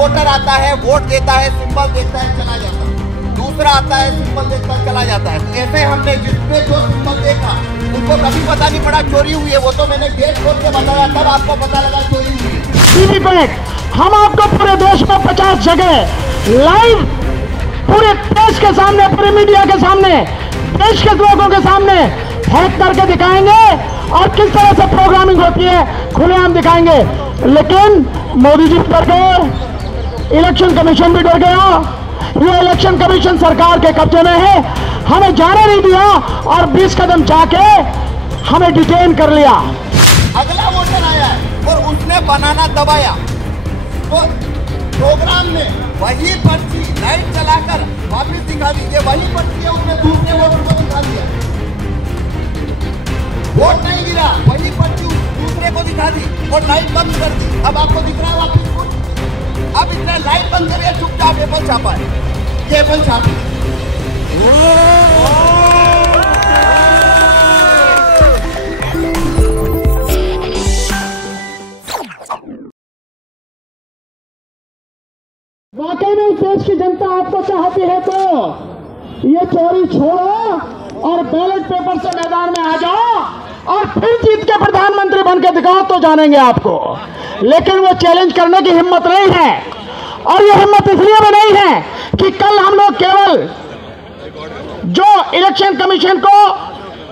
Voter आता है, vote देता है, सिंबल देखता है, चला जाता है। दूसरा आता है, सिंबल देखता है, चला जाता है। ऐसे हमने जिसने जो सिंबल देखा उनको कभी पता नहीं पड़ा चोरी हुई है। वो तो मैंने गेट खोल के बताया, तब आपको पता लगा चोरी हुई है। वीवीपैट हम आपको पूरे देश में 50 जगह लाइव पूरे देश के सामने, पूरे मीडिया के सामने, देश के लोगों के सामने हैक करके दिखाएंगे और किस तरह से प्रोग्रामिंग होती है खुलेआम दिखाएंगे। लेकिन मोदी जी डर गए, इलेक्शन कमीशन भी डर गया। ये इलेक्शन कमीशन सरकार के कब्जे में है, हमें जाने नहीं दिया और 20 कदम जाके हमें डिटेन कर लिया। अगला वोटर आया है और उसने बनाना दबाया, तो प्रोग्राम में वही पर्ची लाइट चलाकर वापस दिखा दी। ये वही पर्ची है, उसने दूसरे वोटर को दिखा दिया। वोट नहीं गिरा, वही पर्ची दूसरे को दिखा दी और लाइट बंद कर दी। अब आपको दिख रहा है वापस कुछ? अब इतना लाइट बंद करिए, चुपचाप एप्पल छापा है, ये एप्पल छापी। वाकई में देश की जनता आपको चाहती है तो ये चोरी छोड़ो और बैलेट पेपर से मैदान में आ जाओ और फिर जीत के प्रधानमंत्री बन के दिखाओ तो जानेंगे आपको। लेकिन वो चैलेंज करने की हिम्मत नहीं है, और ये हिम्मत इसलिए भी नहीं है कि कल हम लोग केवल जो इलेक्शन कमीशन को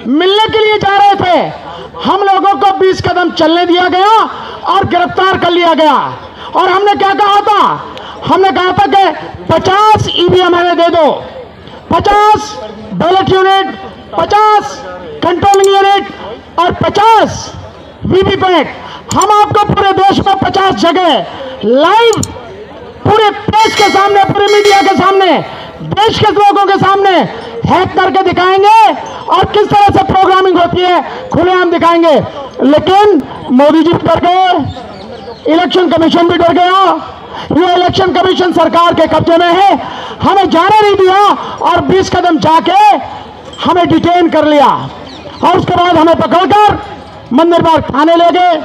मिलने के लिए जा रहे थे, हम लोगों को 20 कदम चलने दिया गया और गिरफ्तार कर लिया गया। और हमने क्या कहा था? हमने कहा था कि 50 ईवीएम हमें दे दो, 50 बैलेट यूनिट, 50 कंट्रोलिंग यूनिट और 50 वीवीपैट। हम आपको पूरे देश में 50 जगह लाइव पूरे देश के सामने, पूरे मीडिया के सामने, देश के लोगों के सामने हैक करके दिखाएंगे और किस तरह से प्रोग्रामिंग होती है खुलेआम दिखाएंगे। लेकिन मोदी जी डर गए, इलेक्शन कमीशन भी डर गया। ये इलेक्शन कमीशन सरकार के कब्जे में है, हमें जाने नहीं दिया और 20 कदम जाके हमें डिटेन कर लिया और उसके बाद हमें पकड़कर मंदिर बाग थाने ले गए।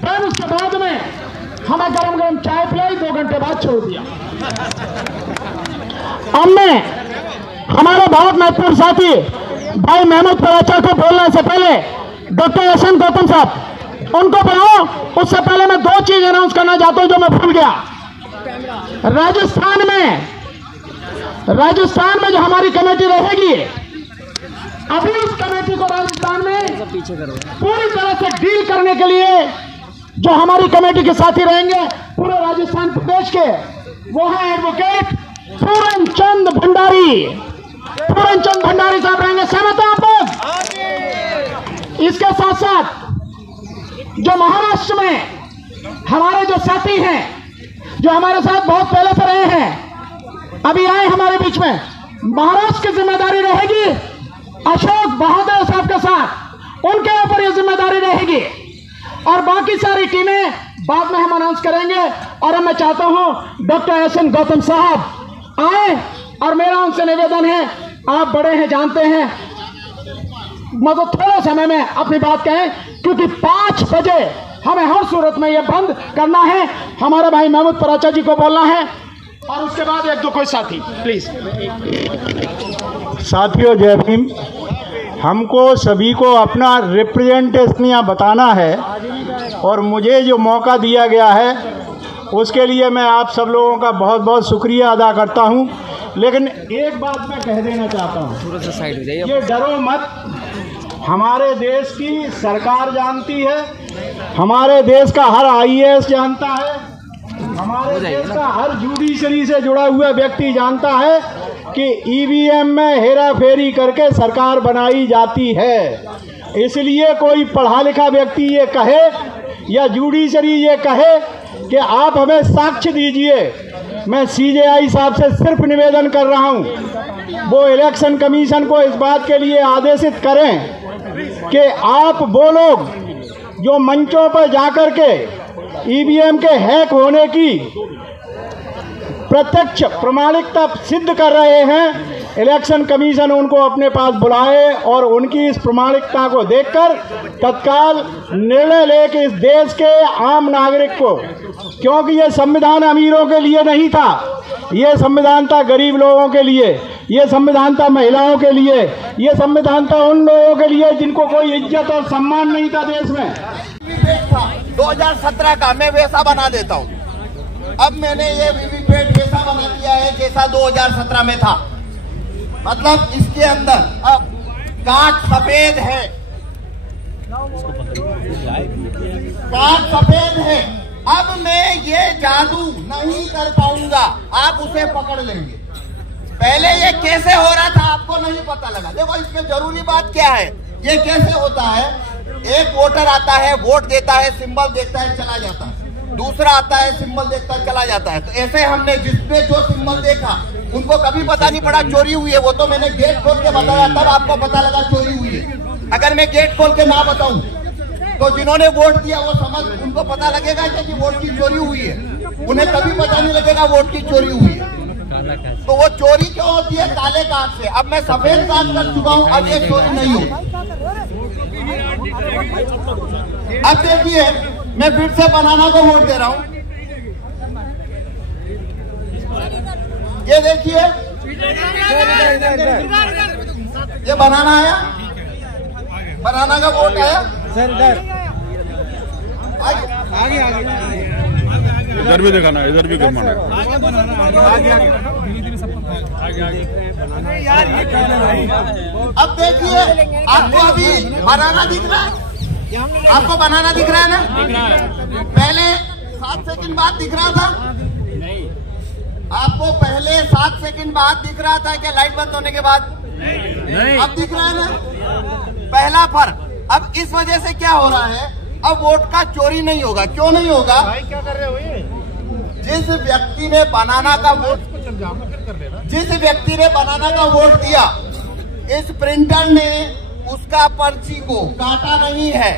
फिर उसके बाद में हमें गरम गरम चाय पिलाई, 2 घंटे बाद छोड़ दिया। हमने हमारे बहुत महत्वपूर्ण साथी भाई महमूद पराचा को बोलने से पहले डॉक्टर एस एन गौतम साहब उनको बुलाओ। उससे पहले मैं 2 चीज अनाउंस करना चाहता हूं जो मैं भूल गया। राजस्थान में जो हमारी कमेटी रहेगी, अभी उस कमेटी को राजस्थान में पूरी तरह से डील करने के लिए जो हमारी कमेटी के साथी रहेंगे पूरे राजस्थान प्रदेश के, वो है एडवोकेट पूरन चंद भंडारी। पूरन चंद भंडारी साहब रहेंगे। सहमत हैं आप लोग? इसके साथ साथ जो महाराष्ट्र में हमारे जो साथी हैं, जो हमारे साथ बहुत पहले से रहे हैं, अभी आए हमारे बीच में, महाराष्ट्र की जिम्मेदारी रहेगी अशोक बहादुर साहब के साथ, उनके ऊपर यह जिम्मेदारी रहेगी और बाकी सारी टीमें बाद में हम अनाउंस करेंगे। और मैं चाहता हूं डॉक्टर एस एन गौतम साहब आए और मेरा उनसे निवेदन है, आप बड़े हैं, जानते हैं, मतलब थोड़े समय में अपनी बात कहें, क्योंकि 5 बजे हमें हर सूरत में यह बंद करना है। हमारे भाई महमूद पराचा जी को बोलना है और उसके बाद 1-2 कोई साथी प्लीज। साथियों जय भीम। हमको सभी को अपना रिप्रेजेंटेशन यहाँ बताना है और मुझे जो मौका दिया गया है उसके लिए मैं आप सब लोगों का बहुत बहुत शुक्रिया अदा करता हूँ। लेकिन एक बात मैं कह देना चाहता हूँ, ये डरो मत, हमारे देश की सरकार जानती है, हमारे देश का हर IAS जानता है, हमारे देश का हर जुडिशरी से जुड़ा हुआ व्यक्ति जानता है कि EVM में हेरा फेरी करके सरकार बनाई जाती है। इसलिए कोई पढ़ा लिखा व्यक्ति ये कहे या जुडिशरी ये कहे कि आप हमें साक्ष्य दीजिए, मैं CJI साहब से सिर्फ निवेदन कर रहा हूँ, वो इलेक्शन कमीशन को इस बात के लिए आदेशित करें कि आप वो लोग जो मंचों पर जाकर के EVM के हैक होने की प्रत्यक्ष प्रमाणिकता सिद्ध कर रहे हैं, इलेक्शन कमीशन उनको अपने पास बुलाए और उनकी इस प्रामाणिकता को देखकर तत्काल निर्णय ले कि इस देश के आम नागरिक को, क्योंकि ये संविधान अमीरों के लिए नहीं था, ये संविधान था गरीब लोगों के लिए, ये संविधान था महिलाओं के लिए, ये संविधान था उन लोगों के लिए जिनको कोई इज्जत और सम्मान नहीं था देश में। 2017 का मैं वैसा बना देता हूँ। अब मैंने ये वीवीपैट वैसा बना दिया है जैसा 2017 में था। मतलब इसके अंदर अब कांच सफेद है, कांच सफेद है। अब मैं ये जादू नहीं कर पाऊंगा, आप उसे पकड़ लेंगे। पहले ये कैसे हो रहा था आपको नहीं पता लगा। देखो इसमें जरूरी बात क्या है, ये कैसे होता है, एक वोटर आता है, वोट देता है, सिंबल देखता है, चला जाता है। दूसरा आता है, सिंबल देखता है, चला जाता है। तो ऐसे हमने जिसने जो सिंबल देखा उनको कभी पता नहीं पड़ा चोरी हुई है। वो तो मैंने गेट खोल के बताया, तब आपको पता लगा चोरी हुई है। अगर मैं गेट खोल के ना बताऊं तो जिन्होंने वोट दिया वो समझ, उनको पता लगेगा कि वोट की चोरी हुई है, उन्हें कभी पता नहीं लगेगा वोट की चोरी हुई है। तो वो चोरी क्यों होती है? काले कांच से। अब मैं सफेद कांच कर चुका हूं, अब ये चोरी नहीं होगी। अब देखिए मैं फिर से बनाना को वोट दे रहा हूं। ये देखिए ये बनाना आया, बनाना का वोट आया सर। आगे इधर भी दिखाना, इधर भी घुमाना। अब देखिए आपको अभी बनाना दिख रहा है, आपको बनाना दिख रहा है ना? पहले 7 सेकंड बाद दिख रहा था, आपको पहले 7 सेकंड बाद दिख रहा था क्या लाइट बंद होने के बाद? नहीं। अब दिख रहा है ना? पहला फर्क। अब इस वजह से क्या हो रहा है, अब वोट का चोरी नहीं होगा। क्यों नहीं होगा? भाई क्या कर रहे हो ये? जिस व्यक्ति ने बनाना का वोट, जिस व्यक्ति ने बनाना का वोट दिया, इस प्रिंटर ने उसका पर्ची को काटा नहीं है,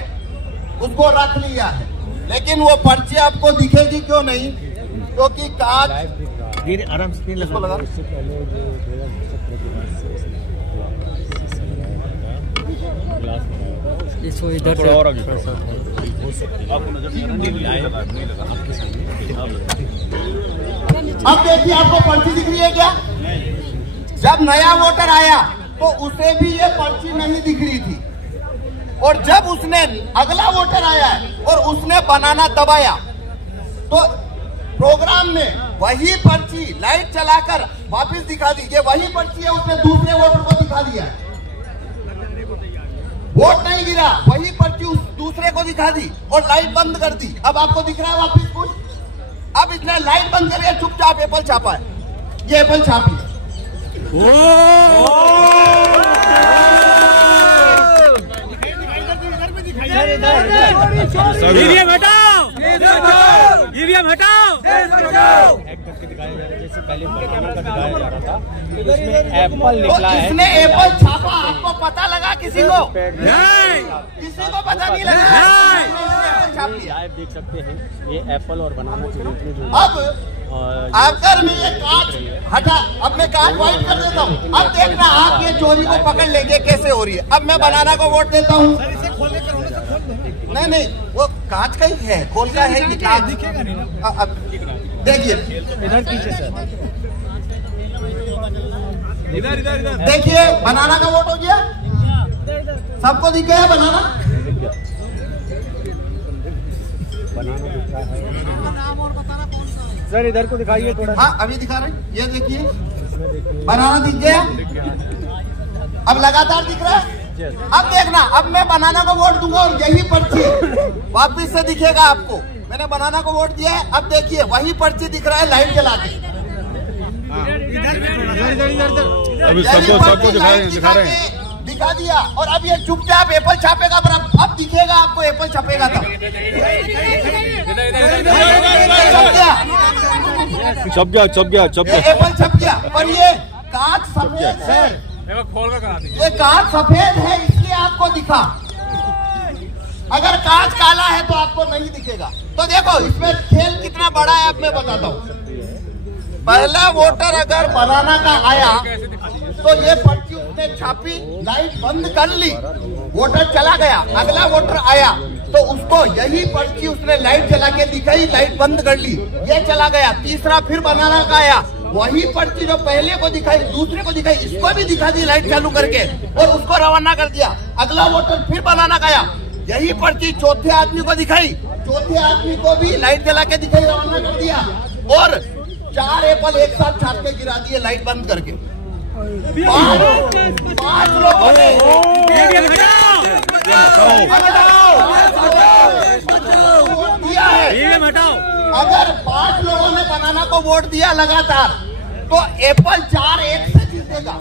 उसको रख लिया है। लेकिन वो पर्ची आपको दिखेगी क्यों नहीं? क्योंकि कांच आराम से लगा। इसको इधर से और आगे अब देखिए आपको पर्ची दिख रही है क्या? जब नया वोटर आया तो उसे भी ये पर्ची नहीं दिख रही थी, और जब उसने अगला वोटर आया और उसने बनाना दबाया तो प्रोग्राम ने वही पर्ची लाइट चलाकर वापस दिखा दी। ये वही पर्ची है, उसने दूसरे वोटर को दिखा दिया। वोट नहीं गिरा, वही पर्ची उस दूसरे को दिखा दी और लाइट बंद कर दी। अब आपको दिख रहा है वापस कुछ? अब इसने लाइट बंद करके चुपचाप एप्पल छापा है। ये एप्पल छापी। ईवीएम हटाओ, ईवीएम हटाओ। जैसे पहले बनाना का दिखाया जा रहा था, इसमें एप्पल निकला है। इसने एप्पल छापा, आपको पता लगा किसी को? नहीं, किसी को पता नहीं लगा। आप देख सकते हैं ये एप्पल और बनाना के बीच में जो अब अगर मैं ये कांच हटा, अब मैं कांच व्हाइट कर देता हूँ। अब देखना आप ये चोरी को पकड़ लेंगे कैसे हो रही है। अब मैं बनाना को वोट देता हूँ। नहीं नहीं, वो कांच का ही है, खोल का है कि कांच दिखेगा नहीं। अब देखिए इधर पीछे सर, इधर इधर इधर देखिए बनाना का वोट हो गया। सबको दिख गया बनाना? बनाना दिख रहा है सर, इधर को दिखाइए थोड़ा। हाँ अभी दिखा रहे हैं, ये देखिए बनाना दिख गया। अब लगातार दिख रहा है। अब देखना, अब मैं बनाना को वोट दूंगा और यही पर्ची वापिस से दिखेगा आपको। मैंने बनाना को वोट दिया है, अब देखिए वही पर्ची दिख रहा है लाइट जला के। अभी सबको दिखा रहे हैं, दिखा दिया। और अब ये चुपचाप एप्पल छापेगा, पर अब दिखेगा आपको एप्पल छपेगा तब। छप गया एप्पल छप गया। और ये कांच सफेद है, ये कांच सफेद है इसलिए आपको दिखा। अगर कांच काला है तो आपको नहीं दिखेगा। तो देखो इसमें खेल कितना बड़ा है, अब मैं बताता हूँ। पहला वोटर अगर बनाना का आया तो ये पर्ची उसने छापी, लाइट बंद कर ली, वोटर चला गया, अगला वोटर आया तो उसको यही पर्ची उसने लाइट जला के दिखाई, लाइट बंद कर ली, ये चला गया। तीसरा फिर बनाना का आया, वही पर्ची जो पहले को दिखाई, दूसरे को दिखाई, इसको भी दिखा दी लाइट चालू करके और उसको रवाना कर दिया। अगला वोटर फिर बनाना का आया, यही पर्ची चौथे आदमी को दिखाई, चौथे आदमी को भी लाइट जला के दिखाई, रवाना कर दिया और 4 एप्पल एक साथ छाप के गिरा दिए लाइट बंद करके। 5 लोगों ने दिया है। अगर 5 लोगों ने बनाना को वोट दिया लगातार तो एप्पल 4-1 से जीतेगा।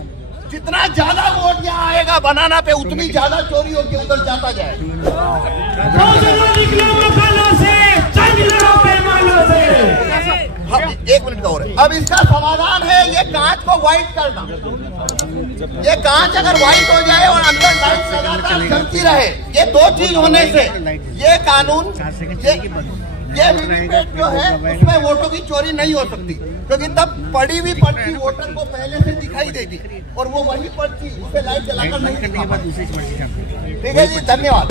जितना ज्यादा वोट यहाँ आएगा बनाना पे, उतनी ज्यादा चोरी होकर उधर जाता जाएगा। एक मिनट का और है। अब इसका समाधान है ये कांच को व्हाइट करना। ये कांच अगर व्हाइट हो जाए और अंदर लाइट लगातार चलती रहे, ये 2 चीज होने से ये कानून, ये वीवीपैट जो है उसमें वोटों की चोरी नहीं हो सकती, क्योंकि तब पड़ी हुई पर्ची वोटर को पहले से दिखाई देगी और वो वही पर्ची उसे लाइट जलाकर नहीं दिखा पाएगी। ठीक है जी, धन्यवाद।